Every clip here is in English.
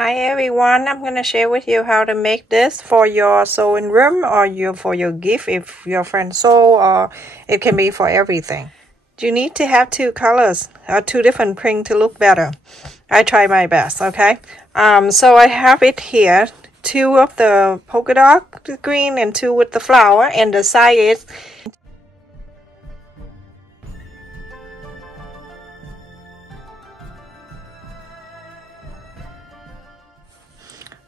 Hi everyone, I'm gonna share with you how to make this for your sewing room or for your gift if your friend sew, or it can be for everything. You need to have two colors or two different print to look better. I try my best, okay? So I have it here, two of the polka dot green and two with the flower, and the size is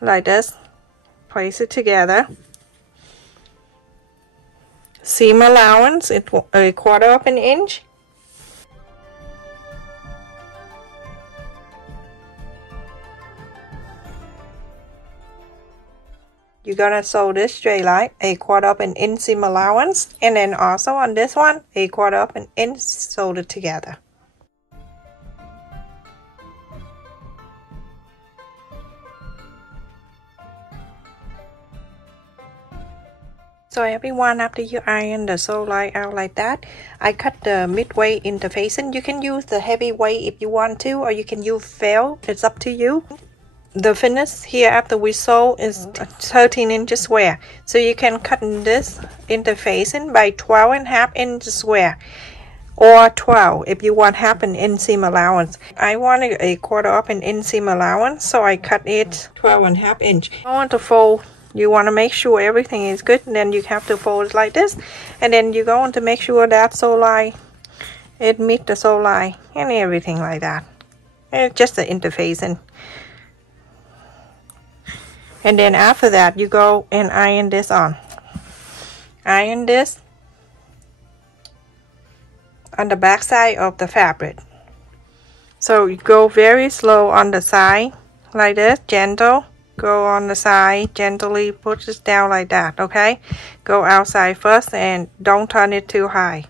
like this. Place it together. Seam allowance, it's a 1/4 of an inch. You're gonna sew this straight line, a 1/4 of an inch seam allowance, and then also on this one, a 1/4 of an inch sewed it together. So everyone, after you iron the sew line out like that, I cut the midway interfacing. You can use the heavy weight if you want to, or you can use felt. It's up to you. The finish here after we sew is 13 inches square. So you can cut this interfacing by 12.5 inches square, or 12 if you want half an inch seam allowance. I wanted a 1/4 of an inch seam allowance, so I cut it 12.5 inch. I want to fold. You want to make sure everything is good, and then you have to fold it like this, and then you're going to make sure that sew line it meets the sew line and everything like that. It's just the interfacing. And then after that, you go and iron this on. Iron this on the back side of the fabric. So you go very slow on the side like this, gentle. Go on the side, gently push it down like that, okay? Go outside first and don't turn it too high.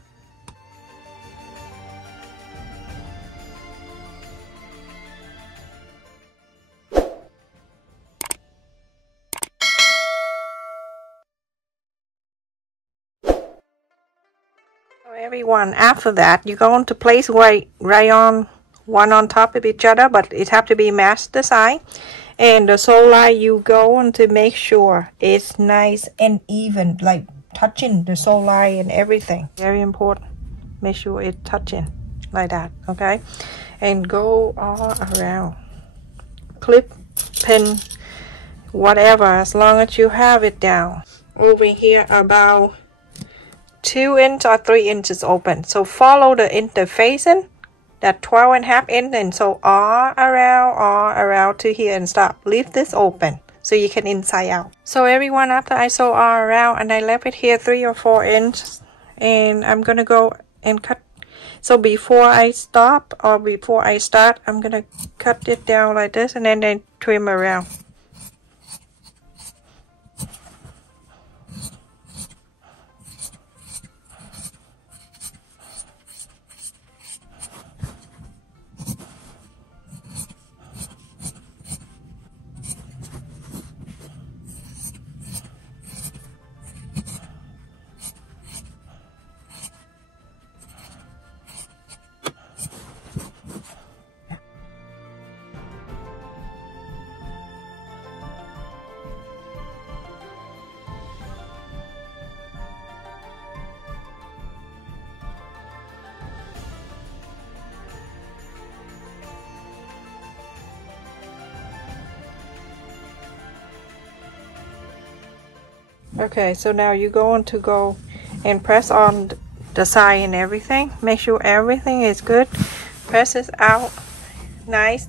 So everyone, after that, you're going to place right on one on top of each other, but it have to be matched the side. And the sew line, you go on to make sure it's nice and even, like touching the sew line and everything. Very important. Make sure it's touching like that, okay? And go all around. Clip, pin, whatever, as long as you have it down. Over here about 2 inches or 3 inches open. So follow the interfacing. That 12.5 inch, and so all around to here and stop. Leave this open so you can inside out. So everyone, after I sew all around and I left it here 3 or 4 inches, and I'm gonna go and cut. So before I stop or before I start, I'm gonna cut it down like this and then trim around. Okay, so now you're going to go and press on the side and everything. Make sure everything is good. Press it out nice.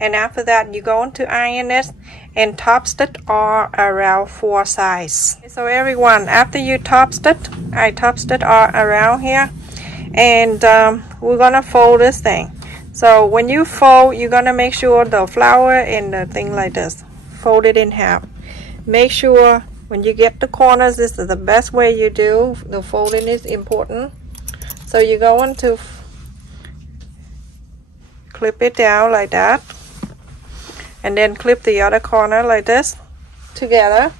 And after that, you're going to iron it and top stitch all around 4 sides. So everyone, after you top stitch, I top stitch all around here. And we're gonna fold this thing. So when you fold, you're gonna make sure the flower and the thing like this, fold it in half. Make sure when you get the corners, this is the best way you do. The folding is important. So you're going to clip it down like that. And then clip the other corner like this together.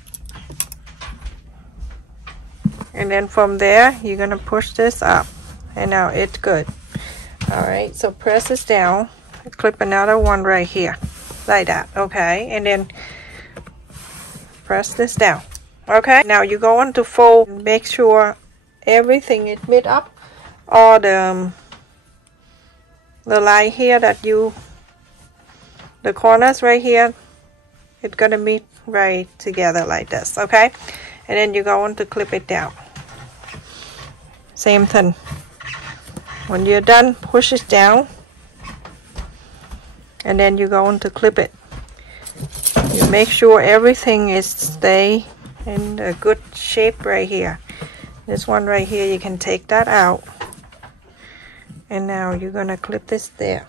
And then from there, you're going to push this up. And now it's good. Alright, so press this down. Clip another one right here. like that. Okay, and then press this down. Okay, now you're going to fold, make sure everything is meet up, or the line here that the corners right here, it's gonna meet right together like this. Okay, and then you're going to clip it down. Same thing. When you're done, push it down, and then you're going to clip it. You make sure everything is stay in a good shape right here. This one right here, you can take that out, and now you're gonna clip this there.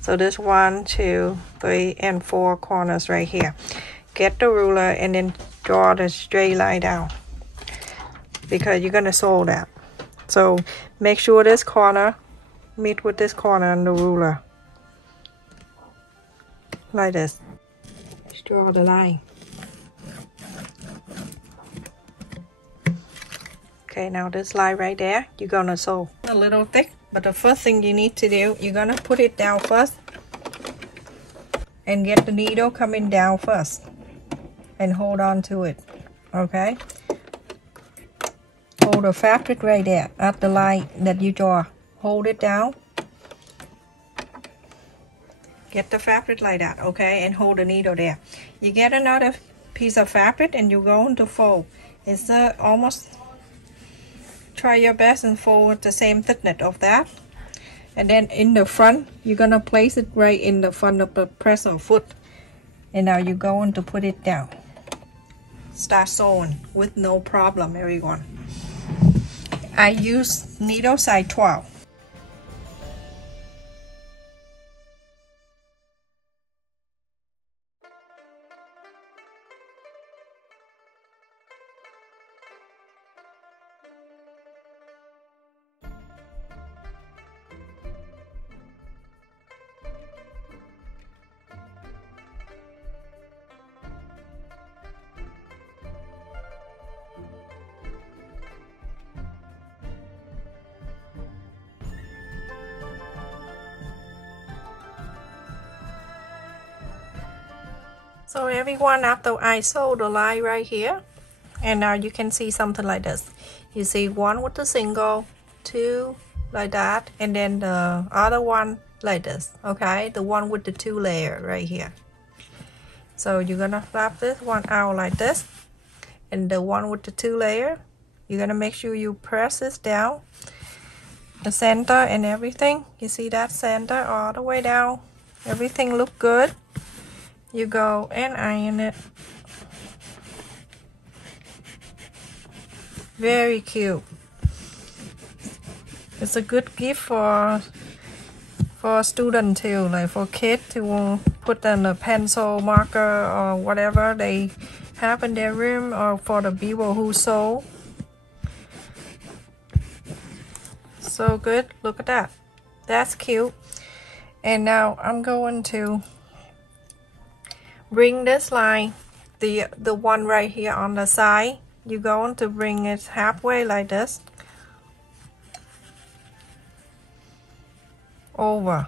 So this 1, 2, 3, and 4 corners right here. Get the ruler and then draw the straight line down, because you're gonna sew that. So make sure this corner meet with this corner on the ruler like this. Just draw the line. Okay, now this line right there, you're gonna sew a little thick, but the first thing you need to do, you're gonna put it down first and get the needle coming down first and hold on to it. Okay, hold the fabric right there at the line that you draw. Hold it down, get the fabric like that. Okay, and hold the needle there. You get another piece of fabric and you're going to fold. It's almost, try your best and fold the same thickness of that. And then in the front, you're gonna place it right in the front of the presser foot. And now you're going to put it down. Start sewing with no problem, everyone. I use needle size 12. So everyone, after I sew the line right here, and now you can see something like this. You see one with the single, 2 like that, and then the other one like this. Okay, the one with the 2 layer right here. So you're gonna flap this one out like this, and the one with the 2 layer, you're gonna make sure you press this down, the center and everything. You see that center all the way down, everything look good. You go and iron it. Very cute. It's a good gift for a student too, like for kids to put in a pencil, marker, or whatever they have in their room, or for the people who sew. So good. Look at that. That's cute. And now I'm going to bring this line, the one right here on the side, you're going to bring it halfway like this over.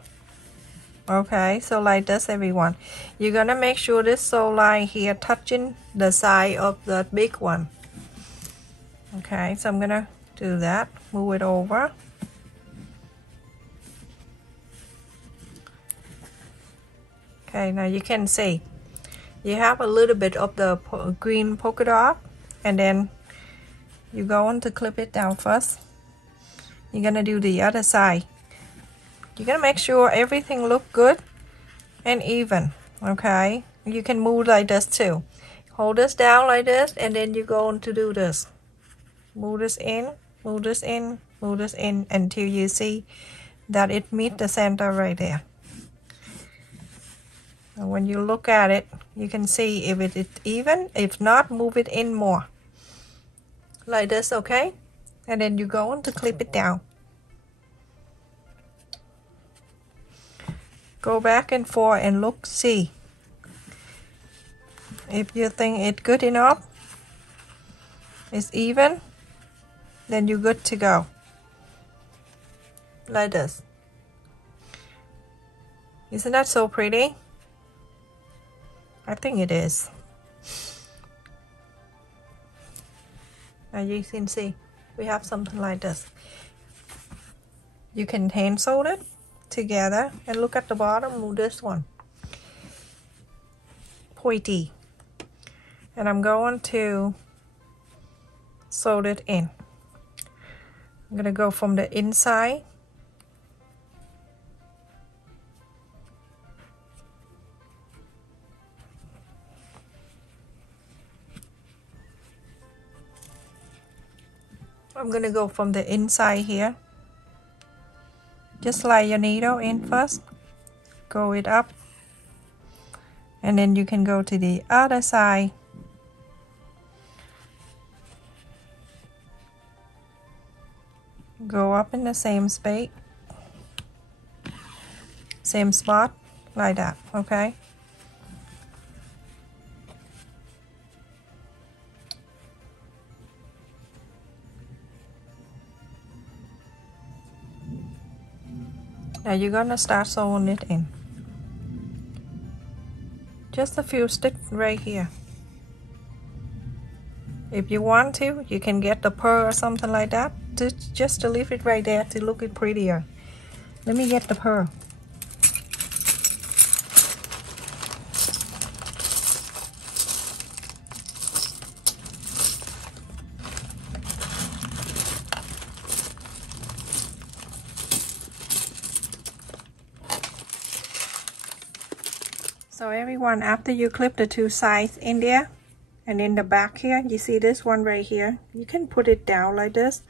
Okay, so like this, everyone. You're gonna make sure this sew line here touching the side of the big one. Okay, so I'm gonna do that, move it over. Okay, now you can see you have a little bit of the green polka dot, and then you're going to clip it down first. You're gonna do the other side. You're gonna make sure everything look good and even. Okay, you can move like this too. Hold this down like this, and then you're going to do this. Move this in, move this in, move this in until you see that it meets the center right there. And when you look at it, you can see if it is even. If not, move it in more. Like this, okay? And then you're going to clip it down. Go back and forth and look, see. If you think it's good enough, it's even, then you're good to go. Like this. Isn't that so pretty? I think it is. As you can see, we have something like this. You can hand sew it together and look at the bottom of this one. Pointy. And I'm going to sew it in. I'm going to go from the inside. I'm going to go from the inside here. Just slide your needle in first. Go it up. And then you can go to the other side. Go up in the same space. Same spot. Like that. Okay? Now you're gonna start sewing it in. Just a few sticks right here. If you want to, you can get the pearl or something like that, just to leave it right there to look it prettier. Let me get the pearl. So everyone, after you clip the two sides in there and in the back here, you see this one right here, you can put it down like this.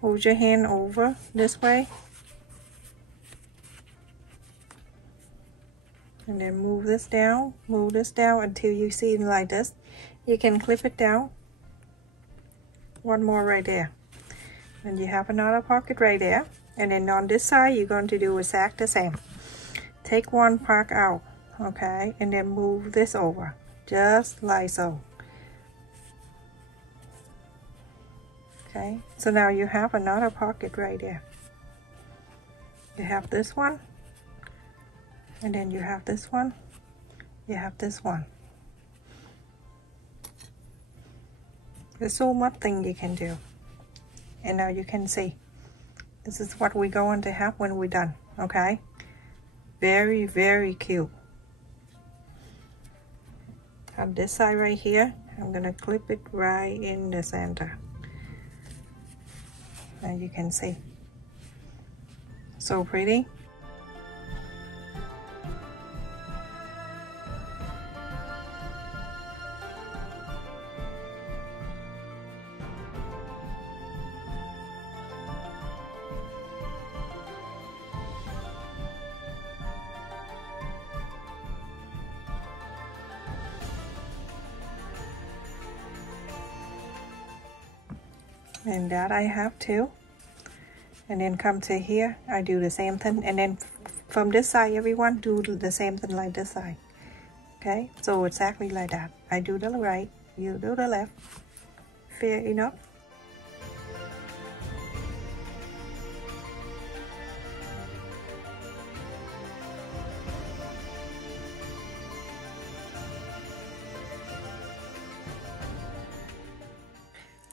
Hold your hand over this way and then move this down until you see it like this. You can clip it down. One more right there, and you have another pocket right there. And then on this side you're going to do exactly the same. Take one part out. Okay, and then move this over just like so. Okay, so now you have another pocket right there. You have this one, and then you have this one, you have this one. There's so much thing you can do. And now you can see this is what we're going to have when we're done. Okay, very, very cute. On this side right here, I'm gonna clip it right in the center. And you can see, so pretty. And that I have too. And then come to here, I do the same thing. And then from this side, everyone do the same thing like this side. Okay, so exactly like that. I do the right, you do the left. Fair enough.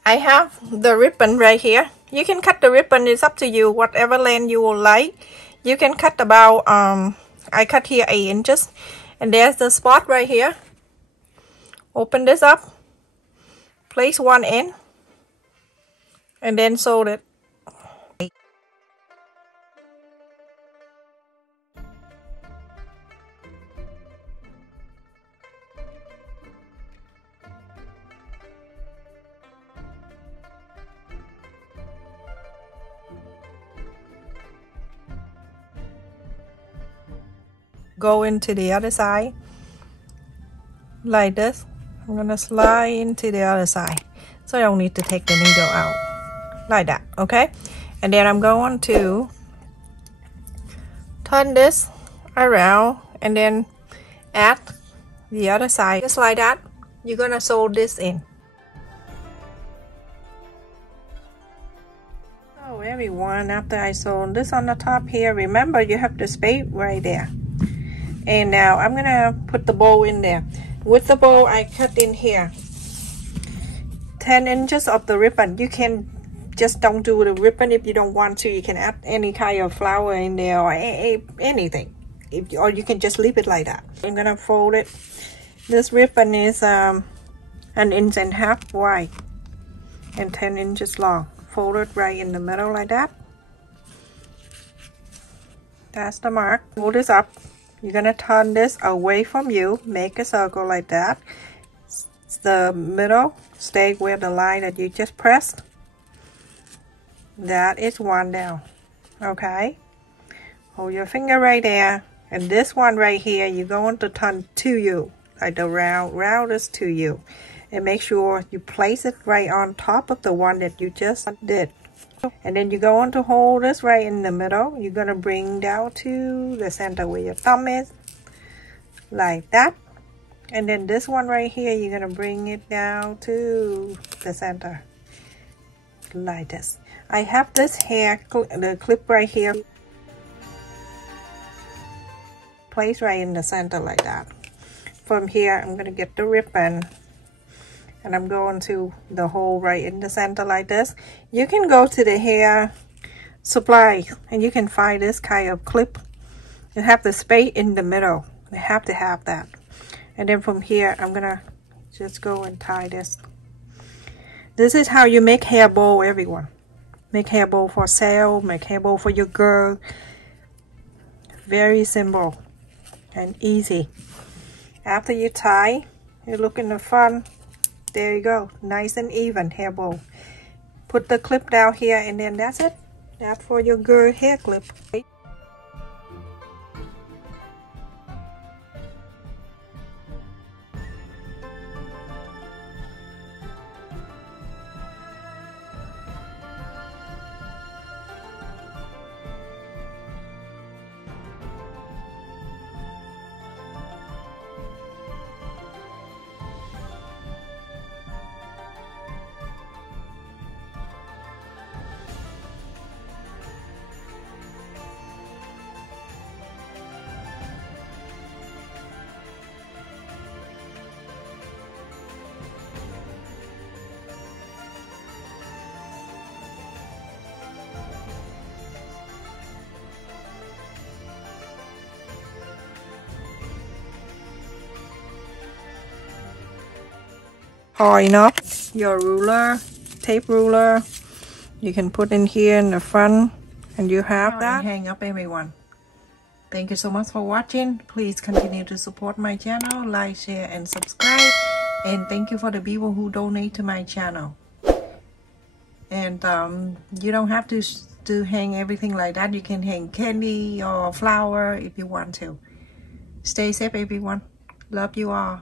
I have the ribbon right here. You can cut the ribbon, it's up to you, whatever length you will like. You can cut about, I cut here 8 inches. And there's the spot right here. Open this up. Place one in. And then sew it. Go into the other side like this. I'm gonna slide into the other side, so I don't need to take the needle out like that. Okay, and then I'm going to turn this around and then add the other side just like that. You're gonna sew this in. So everyone, after I sew this on the top here, remember you have the space right there. And now I'm gonna put the bow in there. With the bow, I cut in here 10 inches of the ribbon. You can just don't do the ribbon if you don't want to. You can add any kind of flower in there or anything, or you can just leave it like that. I'm gonna fold it. This ribbon is 1.5 inches wide and 10 inches long. Fold it right in the middle like that. That's the mark. Hold this up. You're gonna turn this away from you. Make a circle like that. The middle stay where the line that you just pressed. That is one down. Okay. Hold your finger right there. And this one right here, you're going to turn to you. Like the round is to you. And make sure you place it right on top of the one that you just did. And then you're going to hold this right in the middle. You're going to bring down to the center where your thumb is. Like that. And then this one right here, you're going to bring it down to the center. Like this. I have this hair, the clip right here. Place right in the center like that. From here, I'm going to get the ribbon. And I'm going to the hole right in the center like this. You can go to the hair supply and you can find this kind of clip. You have the space in the middle. You have to have that. And then from here, I'm gonna just go and tie this. This is how you make hair bow, everyone. Make hair bow for sale, make hair bow for your girl. Very simple and easy. After you tie, you look in the front. There you go, nice and even hair bow. Put the clip down here and then that's it. That's for your girl hair clip. Coin up your ruler, tape ruler. You can put in here in the front and you have that. Hang up, everyone. Thank you so much for watching. Please continue to support my channel, like, share and subscribe. And thank you for the people who donate to my channel. And you don't have to hang everything like that. You can hang candy or flower if you want to. Stay safe, everyone. Love you all.